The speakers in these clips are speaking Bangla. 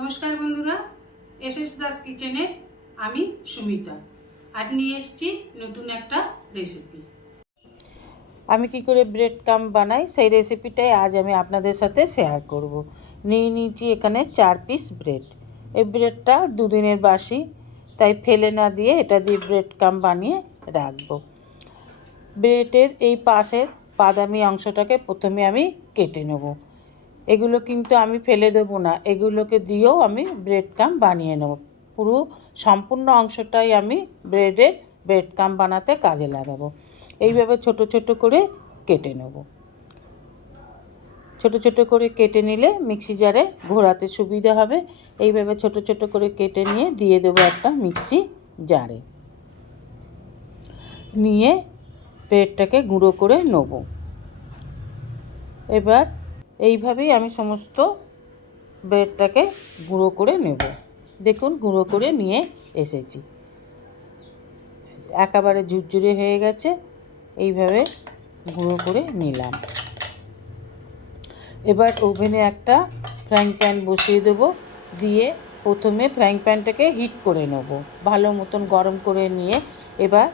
নমস্কার বন্ধুরা এস এস দাস কিচেনে আমি সুমিতা। আজ নিয়ে এসেছি নতুন একটা রেসিপি আমি কি করে ব্রেড কাম বানাই, সেই রেসিপিটাই আজ আমি আপনাদের সাথে শেয়ার করব। নিয়ে নিয়েছি এখানে চার পিস ব্রেড এই ব্রেডটা দুদিনের বাসি, তাই ফেলে না দিয়ে এটা দিয়ে ব্রেড কাম বানিয়ে রাখব। ব্রেডের এই পাশের বাদামি অংশটাকে প্রথমে আমি কেটে নেব। এগুলো কিন্তু আমি ফেলে দেবো না। এগুলোকে দিয়েও আমি ব্রেড কাম বানিয়ে নেব। পুরো সম্পূর্ণ অংশটাই আমি ব্রেডের ব্রেড কাম বানাতে কাজে লাগাবো। এইভাবে ছোট ছোট করে কেটে নেব। ছোট ছোট করে কেটে নিলে মিক্সি জারে ঘোরাতে সুবিধা হবে। এইভাবে ছোট ছোট করে কেটে নিয়ে দিয়ে দেবো একটা মিক্সি জারে। নিয়ে ব্রেডটাকে গুঁড়ো করে নেব। এবার এইভাবেই আমি সমস্ত ব্রেডটাকে গুঁড়ো করে নেব। দেখুন, গুঁড়ো করে নিয়ে এসেছি। একেবারে ঝুরঝুরে হয়ে গেছে, এইভাবে গুঁড়ো করে নিলাম। এবার ওভেনে একটা ফ্রাইং প্যান বসিয়ে দেবো, দিয়ে প্রথমে ফ্রাইং প্যানটাকে হিট করে নেব। ভালো মতন গরম করে নিয়ে এবার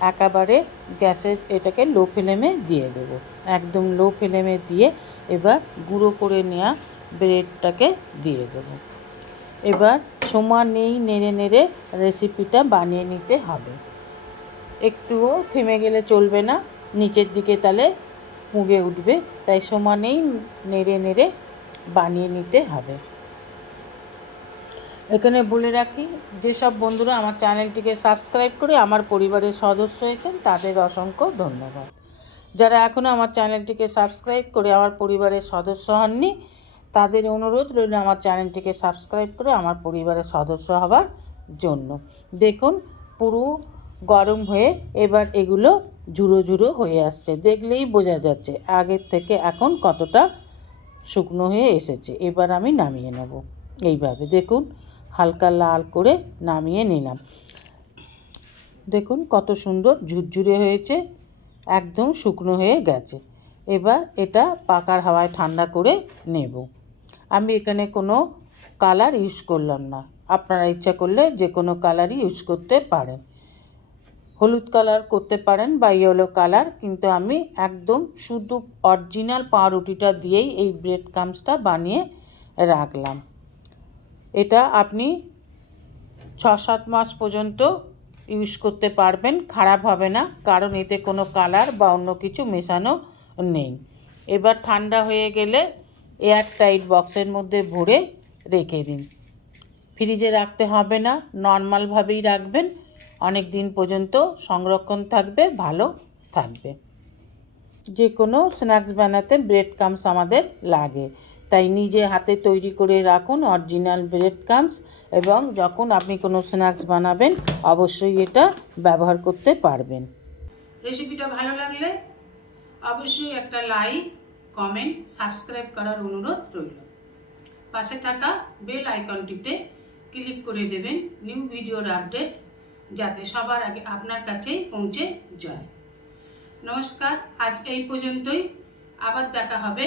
একেবারে গ্যাসের এটাকে লো ফ্লেমে দিয়ে দেবো। একদম লো ফ্লেমে দিয়ে এবার গুঁড়ো করে নেওয়া ব্রেডটাকে দিয়ে দেবো। এবার সমানেই নেড়ে নেড়ে রেসিপিটা বানিয়ে নিতে হবে। একটুও থেমে গেলে চলবে না, নিচের দিকে তাহলে পুড়ে উঠবে, তাই সমানেই নেড়ে নেড়ে বানিয়ে নিতে হবে। এখানে বলে রাখি, যেসব বন্ধুরা আমার চ্যানেলটিকে সাবস্ক্রাইব করে আমার পরিবারের সদস্য হয়েছেন, তাদের অসংখ্য ধন্যবাদ। যারা এখনও আমার চ্যানেলটিকে সাবস্ক্রাইব করে আমার পরিবারের সদস্য হননি, তাদের অনুরোধ রইল আমার চ্যানেলটিকে সাবস্ক্রাইব করে আমার পরিবারের সদস্য হবার জন্য। দেখুন, পুরো গরম হয়ে এবার এগুলো ঝুড়ো ঝুড়ো হয়ে আসছে। দেখলেই বোঝা যাচ্ছে আগের থেকে এখন কতটা শুকনো হয়ে এসেছে। এবার আমি নামিয়ে নেব। এইভাবে দেখুন, হালকা লাল করে নামিয়ে নিলাম। দেখুন কত সুন্দর ঝুরঝুরে হয়েছে। একদম শুকনো হয়ে গেছে। এবার এটা পাকার হাওয়ায় ঠান্ডা করে নেব। আমি এখানে কোনো কালার ইউজ করলাম না। আপনারা ইচ্ছা করলে যে কোনো কালারই ইউজ করতে পারেন। হলুদ কালার করতে পারেন বা ইয়েলো কালার, কিন্তু আমি একদম শুধু অরিজিনাল পাউরুটিটা দিয়েই এই ব্রেড কামসটা বানিয়ে রাখলাম। এটা আপনি ছ সাত মাস পর্যন্ত ইউজ করতে পারবেন, খারাপ হবে না, কারণ এতে কোনো কালার বা অন্য কিছু মেশানো নেই। এবার ঠান্ডা হয়ে গেলে এয়ার টাইট বক্সের মধ্যে ভরে রেখে দিন। ফ্রিজে রাখতে হবে না নর্মালভাবেই রাখবেন। অনেক দিন পর্যন্ত সংরক্ষণ থাকবে, ভালো থাকবে। যে কোনো স্ন্যাক্স বানাতে ব্রেড কামস আমাদের লাগে। তাই নিজে হাতে তৈরি করে রাখুন অরিজিনাল ব্রেড কামস এবং যখন আপনি কোনো স্ন্যাক্স বানাবেন, অবশ্যই এটা ব্যবহার করতে পারবেন। রেসিপিটা ভালো লাগলে অবশ্যই একটা লাইক কমেন্ট সাবস্ক্রাইব করার অনুরোধ রইল। পাশে থাকা বেল আইকনটিতে ক্লিক করে দেবেন নিউ ভিডিওর আপডেট যাতে সবার আগে আপনার কাছেই পৌঁছে যায়। নমস্কার, আজ এই পর্যন্তই। আবার দেখা হবে